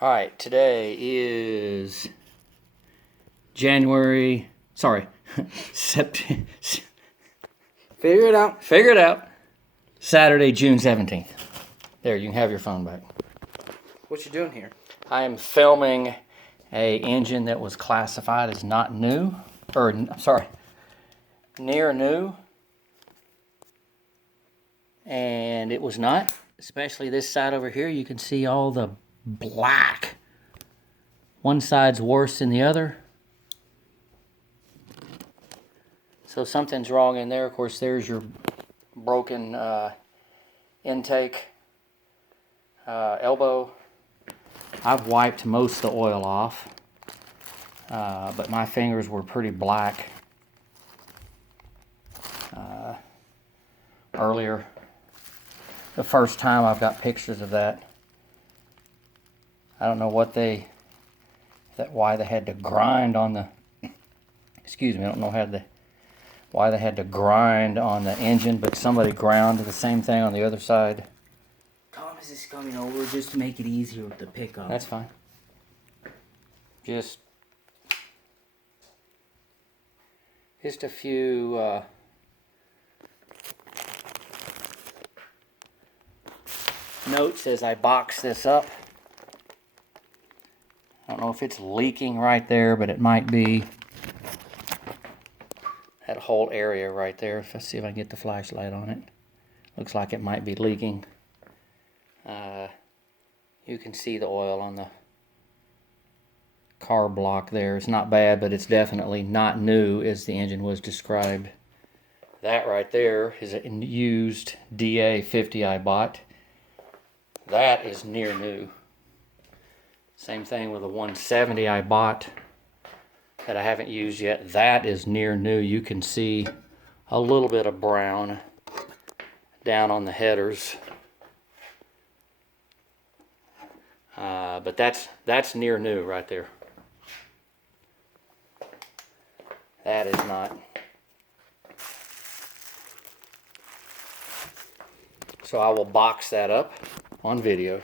All right, today is September. Figure it out. Figure it out. Saturday, June 17th. There, you can have your phone back. What you doing here? I am filming a engine that was classified as not new, near new. And it was not, especially this side over here. You can see all the black. One side's worse than the other. So something's wrong in there. Of course, there's your broken intake elbow. I've wiped most of the oil off, but my fingers were pretty black earlier. The first time I've got pictures of that. I don't know why they had to grind on the, excuse me, I don't know why they had to grind on the engine, but somebody ground the same thing on the other side. Thomas is coming over just to make it easier with the pickup. That's fine. Just a few notes as I box this up. I don't know if it's leaking right there, but it might be. That whole area right there. Let's see if I can get the flashlight on it. Looks like it might be leaking. You can see the oil on the car block there. It's not bad, but it's definitely not new as the engine was described. That right there is a used DA50 I bought. That is near new. Same thing with the 170 I bought that I haven't used yet. That is near new. You can see a little bit of brown down on the headers. But that's near new right there. That is not. So I will box that up on video.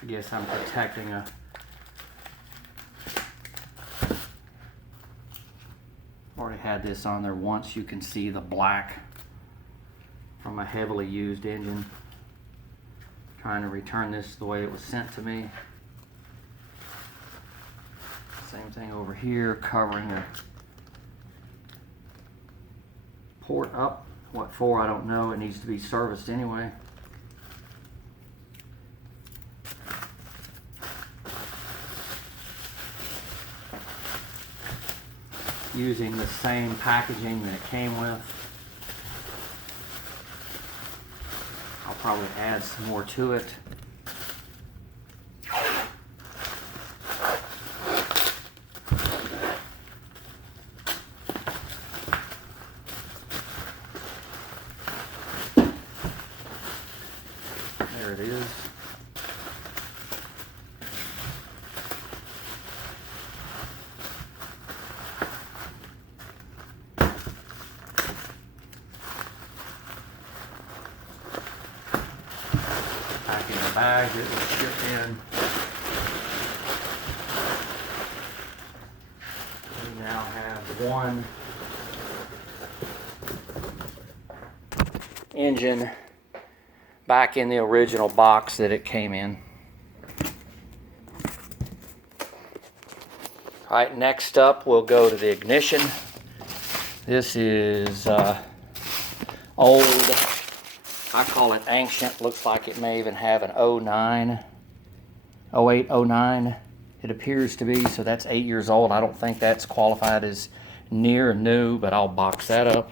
I guess I'm protecting a already had this on there once. You can see the black from a heavily used engine. Trying to return this the way it was sent to me. Same thing over here, covering a port up. What for, I don't know. It needs to be serviced anyway. Using the same packaging that it came with. I'll probably add some more to it. There it is. Back in the bag it was shipped in. We now have one engine back in the original box that it came in. All right, next up we'll go to the ignition. This is old. I call it ancient. Looks like it may even have an 08, 09. It appears to be, so that's 8 years old. I don't think that's qualified as near new, but I'll box that up.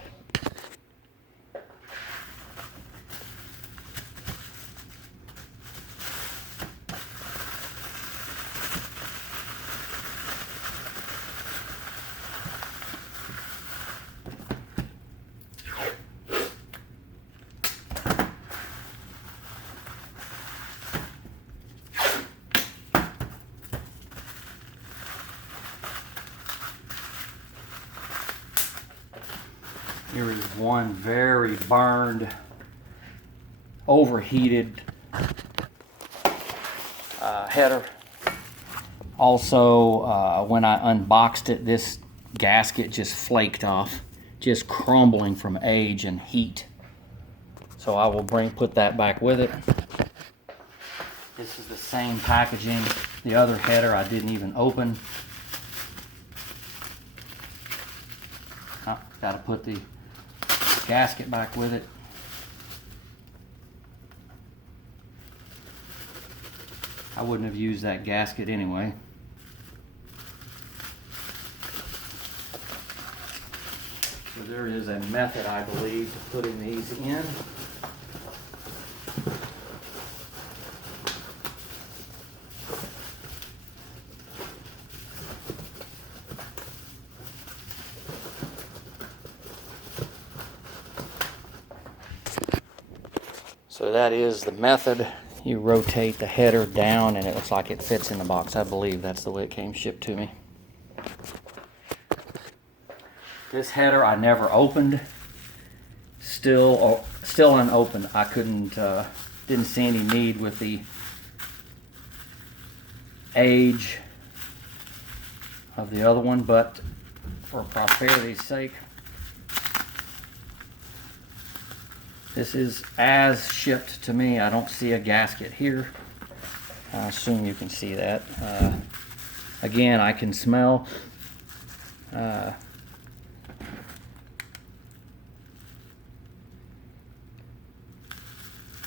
one very burned, overheated header. Also, when I unboxed it, this gasket just flaked off, just crumbling from age and heat. So I will put that back with it. This is the same packaging. The other header I didn't even open. Got to put the gasket back with it. I wouldn't have used that gasket anyway. So there is a method, I believe, to putting these in. So that is the method. You rotate the header down and it looks like it fits in the box. I believe that's the way it came shipped to me. This header I never opened. Still unopened. I didn't see any need with the age of the other one, but for prosperity's sake, this is as shipped to me. I don't see a gasket here. I assume you can see that. Again, I can smell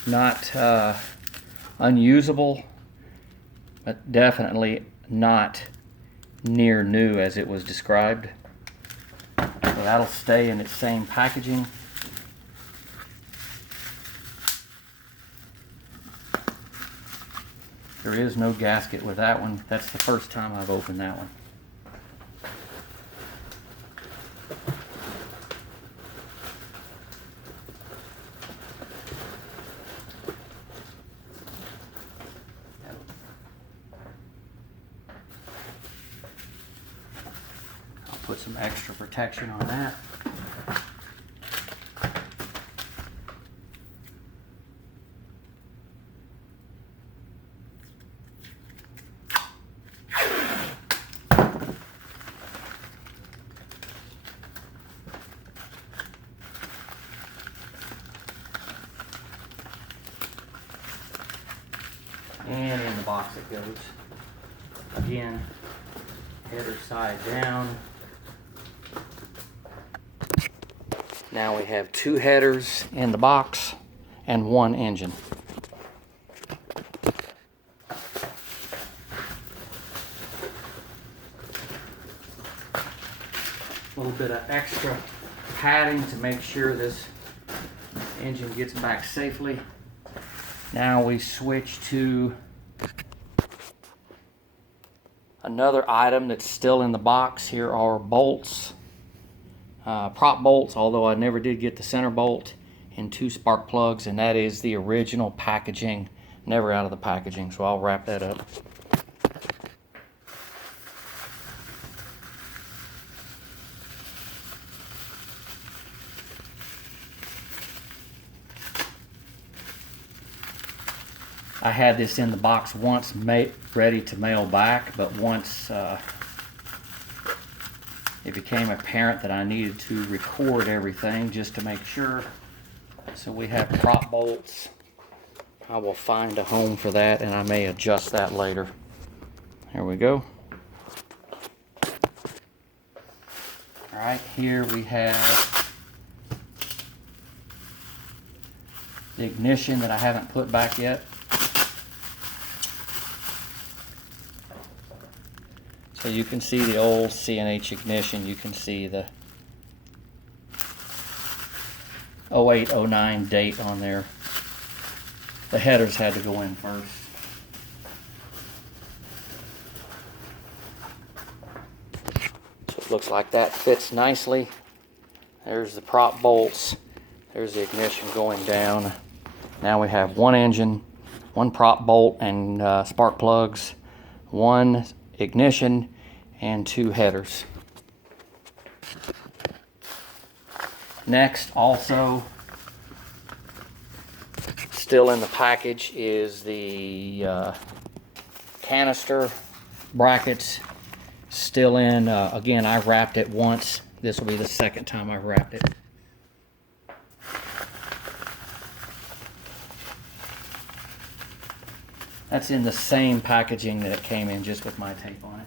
not unusable, but definitely not near new as it was described. So that'll stay in its same packaging. There is no gasket with that one. That's the first time I've opened that one. I'll put some extra protection on that. And in the box it goes. Again, header side down. Now we have 2 headers in the box and 1 engine. A little bit of extra padding to make sure this engine gets back safely. Now we switch to another item that's still in the box. Here are bolts, prop bolts, although I never did get the center bolt, and 2 spark plugs, and that is the original packaging, never out of the packaging, so I'll wrap that up. I had this in the box once, ready to mail back, but once it became apparent that I needed to record everything just to make sure. So we have prop bolts. I will find a home for that, and I may adjust that later. Here we go. All right, here we have the ignition that I haven't put back yet. So you can see the old CNH ignition. You can see the 0809 date on there. The headers had to go in first. So it looks like that fits nicely. There's the prop bolts. There's the ignition going down. Now we have 1 engine, 1 prop bolt and spark plugs, 1 ignition, and 2 headers. Next, also, still in the package is the canister brackets. Still in, again, I wrapped it once. This will be the second time I've wrapped it. That's in the same packaging that it came in, just with my tape on it.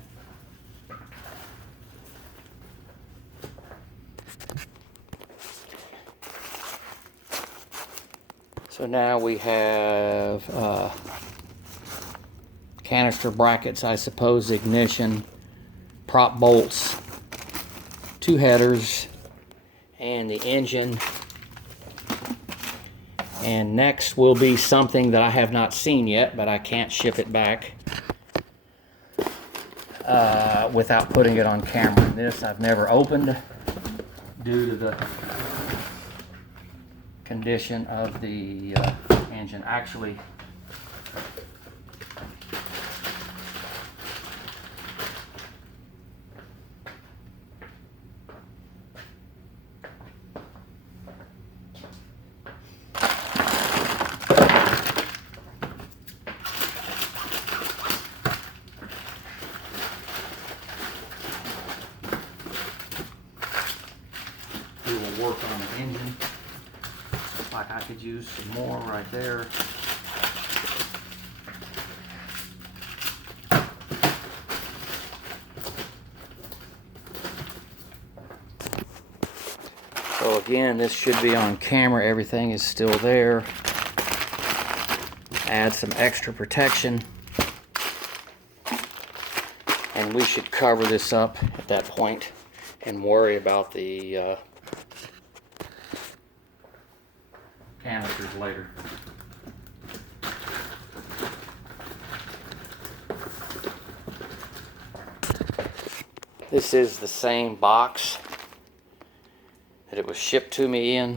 So now we have canister brackets, I suppose, ignition, prop bolts, 2 headers, and the engine. And next will be something that I have not seen yet, but I can't ship it back without putting it on camera. This I've never opened due to the condition of the engine. Actually, we will work on the engine. Looks like I could use some more right there. So again, this should be on camera. Everything is still there. Add some extra protection. And we should cover this up at that point and worry about the canisters later. This is the same box that it was shipped to me in.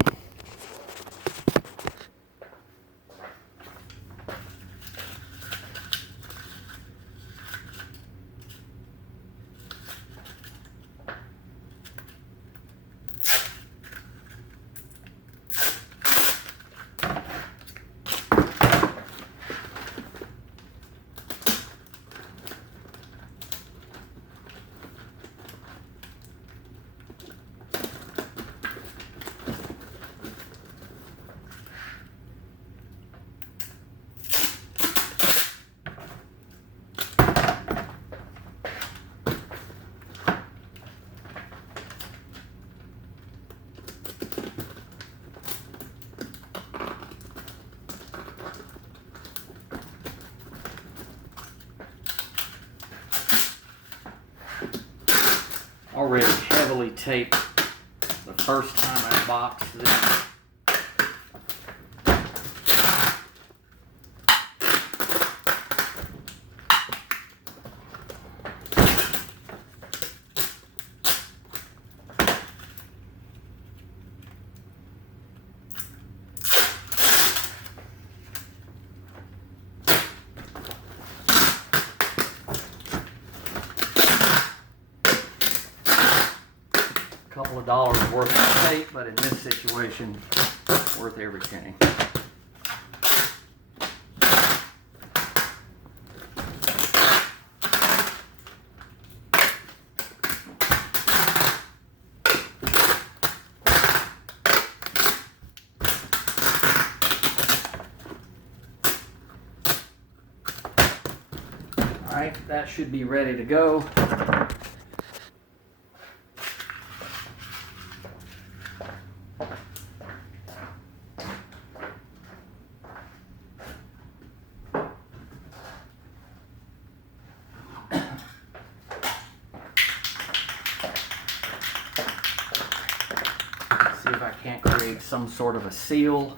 Already heavily taped the first time I boxed this. Couple of dollars worth of tape, but in this situation, worth every penny. All right, that should be ready to go. See if I can't create some sort of a seal.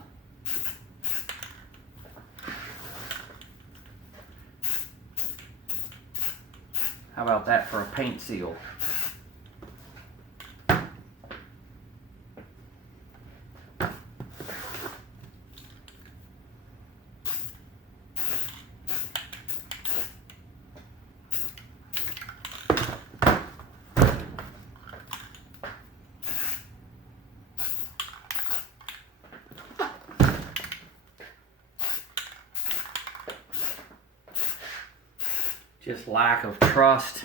How about that for a paint seal? Just lack of trust.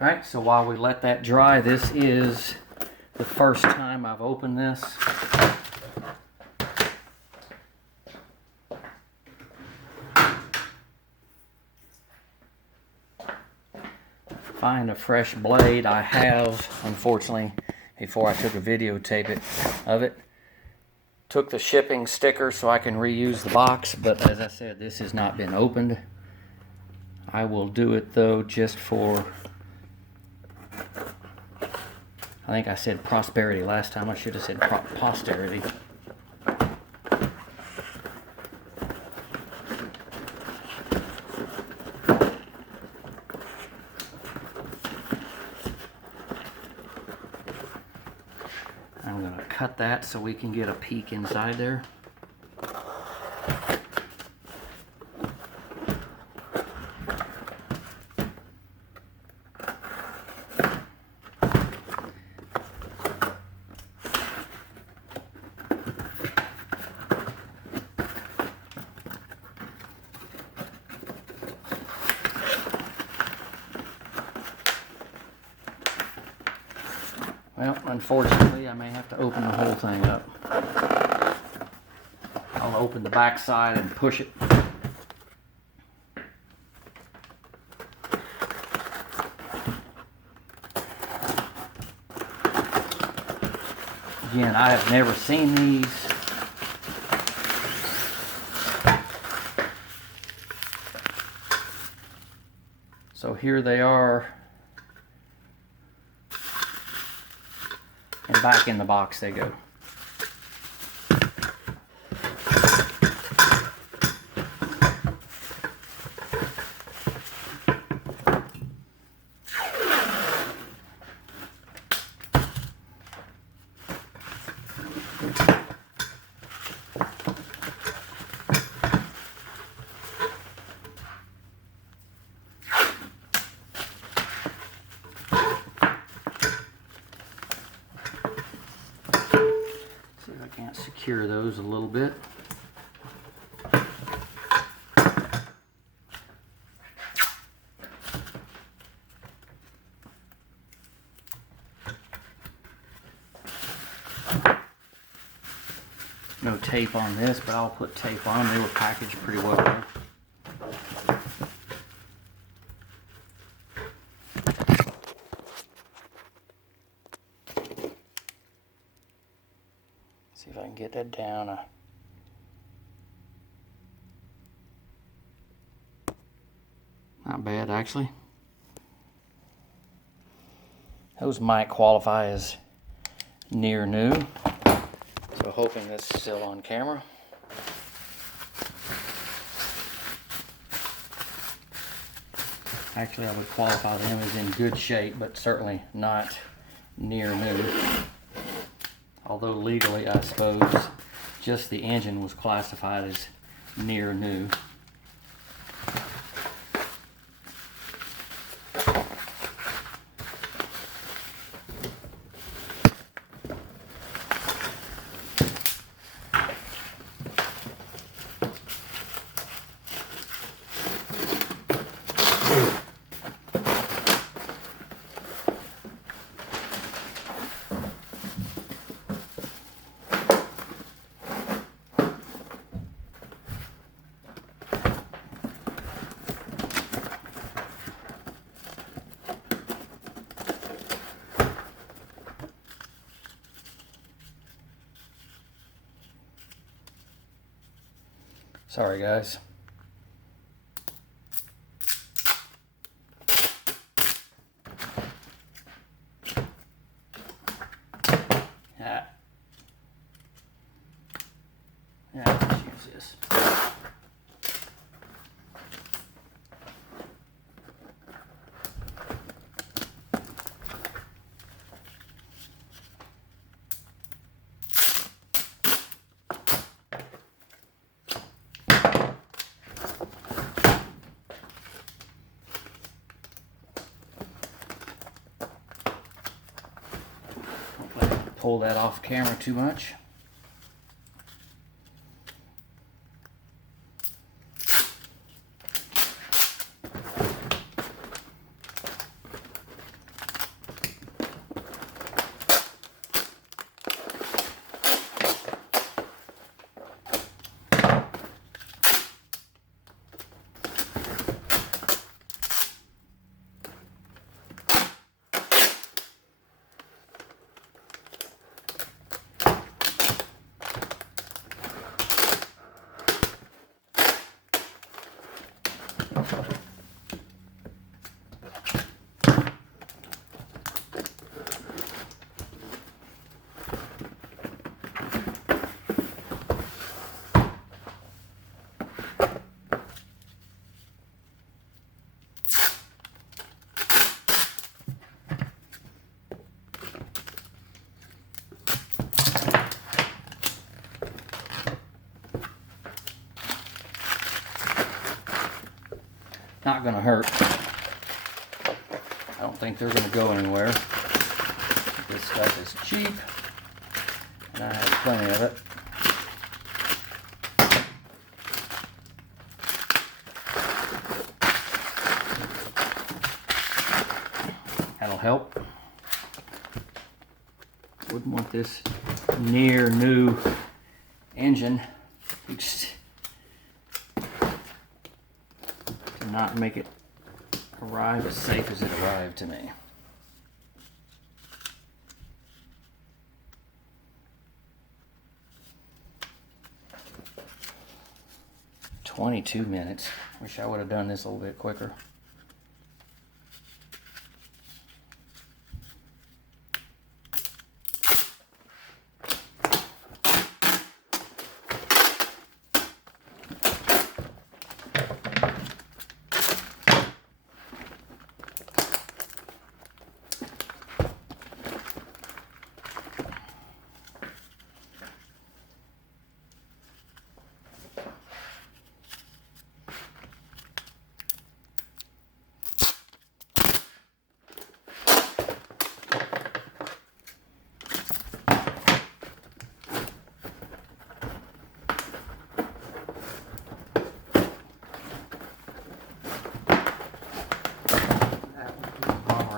Alright, so while we let that dry, this is the first time I've opened this. Find a fresh blade. I have, unfortunately, before I took a videotape of it, took the shipping sticker so I can reuse the box, but as I said, this has not been opened. I will do it though just for, I think I said prosperity last time. I should have said posterity. I'm going to cut that so we can get a peek inside there. Well, unfortunately, I may have to open the whole thing up. I'll open the back side and push it. Again, I have never seen these. So here they are. And back in the box they go. Can't secure those a little bit. No tape on this, but I'll put tape on them. They were packaged pretty well though. See if I can get that down. Not bad, actually. Those might qualify as near new. So hoping this is still on camera. Actually, I would qualify them as in good shape, but certainly not near new. Although legally, I suppose, just the engine was classified as near new. Sorry, guys. Yeah. Yeah, let's use this. pull that off camera too much. Not gonna hurt. I don't think they're gonna go anywhere. This stuff is cheap, and I have plenty of it. That'll help. Wouldn't want this near new engine to not make it arrive as safe as it arrived to me. "22 minutes. Wish I would have done this a little bit quicker.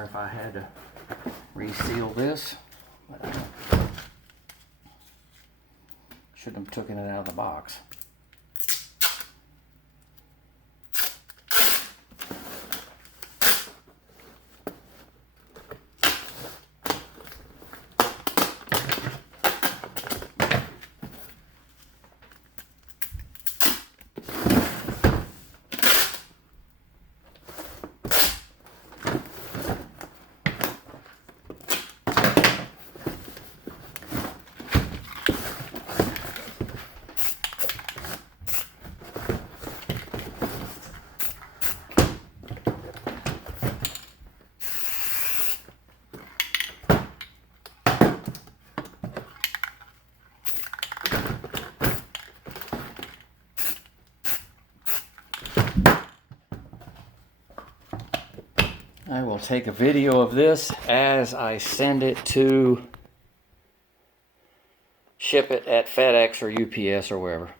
If I had to reseal this, but I shouldn't have taken it out of the box. I will take a video of this as I send it to ship it at FedEx or UPS or wherever.